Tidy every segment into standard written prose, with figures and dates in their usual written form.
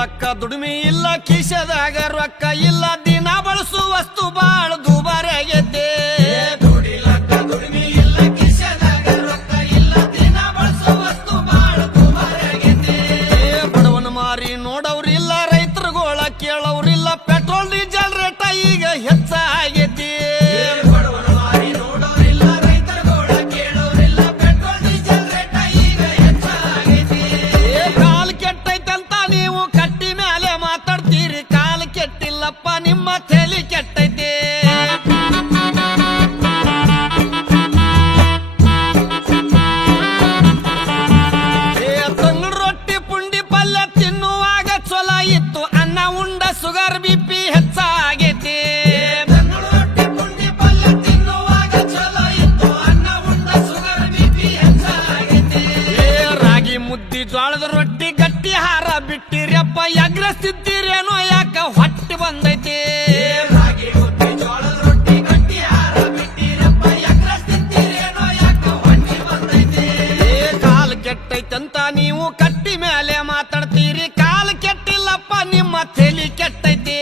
ದುಡಿಲಕ್ಕ ದುಡಿಮೆ ಇಲ್ಲ ಕಿಶೆದಾಗ ರೊಕ್ಕ ಇಲ್ಲ ದಿನ ಬಳಸು ವಸ್ತು ಬಾಳ ದುಬಾರಿ ಆಗೈತೆ ದುಡಿಲಕ್ಕ ದುಡಿಮೆ ಇಲ್ಲ ಕಿಶೆದಾಗ ರೊಕ್ಕ ಇಲ್ಲ ದಿನ ಬಳಸು ವಸ್ತು ಬಾಳ ದುಬಾರಿ ಆಗೈತೆ ಬಡವನ ಮಾರಿ ನೋಡವ್ರಿಲ್ಲ ರೈತರುಗಳ ಕೇಳವ್ರಿಲ್ಲ ಪೆಟ್ರೋಲ್ ಡೀಸೆಲ್ ರೇಟ ಈಗ ಹೆಚ್ಚಾಗೈತಿ ನಿಮ್ಮ ತಲೆ ಕೆಟ್ಟೈತೆ ತಂಗಳು ರೊಟ್ಟಿ ಪುಂಡಿ ಪಲ್ಯ ತಿನ್ನುವಾಗ ಚೊಲ ಇತ್ತು ಅನ್ನ ಉಂಡ ಸುಗರ್ ಬಿಪಿ ಹೆಚ್ಚಾಗೈತಿ ರೊಟ್ಟಿ ಪುಂಡಿ ಪಲ್ಯ ತಿನ್ನುವಾಗ ಚೊಲ ಇತ್ತು ಅನ್ನ ಉಂಡ ಸುಗರ್ ಬಿಪಿ ಹೆಚ್ಚಾಗೈತಿ ರಾಗಿ ಮುದ್ದಿ ಜೋಳದ ರೊಟ್ಟಿ ಗಟ್ಟಿ ಹಾರ ಬಿಟ್ಟಿರಪ್ಪ ಎಗ್ರಸ್ತಿದ್ದೀರೇನೋ ಯಾಕ ಹೊಟ್ಟೆ ಬಂದೈತಿ ಕಾಲ್ ಕೆಟ್ಟೈತಂತ ನೀವು ಕಟ್ಟಿ ಮೇಲೆ ಮಾತಾಡ್ತೀರಿ ಕಾಲ್ ಕೆಟ್ಟಿಲ್ಲಪ್ಪ ನಿಮ್ಮ ತಲೆ ಕೆಟ್ಟೈತಿ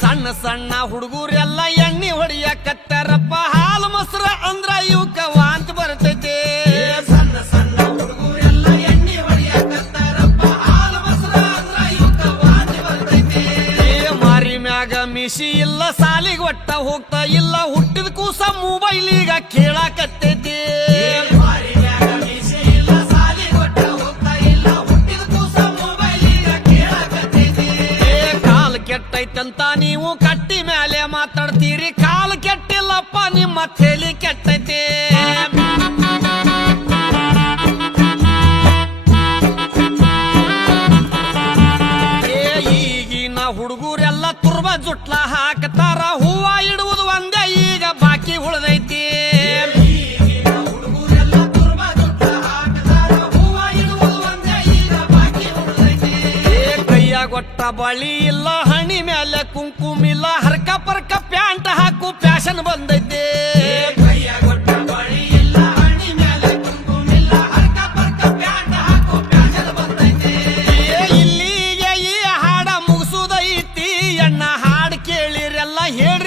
ಸಣ್ಣ ಸಣ್ಣ ಹುಡುಗರೆಲ್ಲ ಎಣ್ಣೆ ಹೊಡಿಯಕತ್ತಾರಪ್ಪ ಹಾಲು ಮೊಸರ ಅಂದ್ರ ಇವಕ್ಕ ವಾಂತಿ ಬರ್ತೈತಿ ಸಣ್ಣ ಸಣ್ಣ ಹುಡುಗರೆಲ್ಲ ಎಣ್ಣೆ ಹೊಡಿಯಕತ್ತಾರಪ್ಪ ಹಾಲು ಮೊಸರ ಅಂದ್ರ ಇವಕ್ಕ ವಾಂತಿ ಬರ್ತೈತಿ ಮಾರಿ ಮ್ಯಾಗ ಮಿಸಿ ಇಲ್ಲ ಸಾಲಿಗೆ ಒಟ್ಟ ಹೋಗ್ತಾ ಇಲ್ಲ ಹುಟ್ಟಿದ ಕೂಸ ಮೊಬೈಲ್ ಈಗ ಕೇಳಾಕತ್ತೈತಿ ಕಾಲ್ ಕೆಟ್ಟೈತಂತ ನೀವು ಕಟ್ಟಿ ಮೇಲೆ ಮಾತಾಡ್ತೀರಿ ಕಾಲ್ ಕೆಟ್ಟಿಲ್ಲಪ್ಪ ನಿಮ್ಮ ತಲೆ ಕೆಟ್ಟೈತಿ ಈಗಿನ ಹುಡುಗರೆಲ್ಲ ತುರ್ಬ ಜುಟ್ಲ ಹಾಕ್ತಾರ ಹೂವ ಇಡುವುದು ಒಂದೇ ಈಗ ಬಾಕಿ ಉಳ್ದೈತಿ ಕೈಯಾಗೊಟ್ಟ ಬಳಿ ಇಲ್ಲ ಹಣಿ ಮೇಲೆ ಕುಂಕುಮ ಇಲ್ಲ ಹರ್ಕ ಪರ್ಕ ಪ್ಯಾಂಟ್ ಹಾಕು ಫ್ಯಾಷನ್ ಬಂದೈತಿ ಇಲ್ಲಿಗೆ ಈ ಹಾಡ ಮುಗಿಸುದೈತಿ ಎಣ್ಣ ಹಾಡು ಕೇಳಿರೆಲ್ಲ ಹೇಳಿ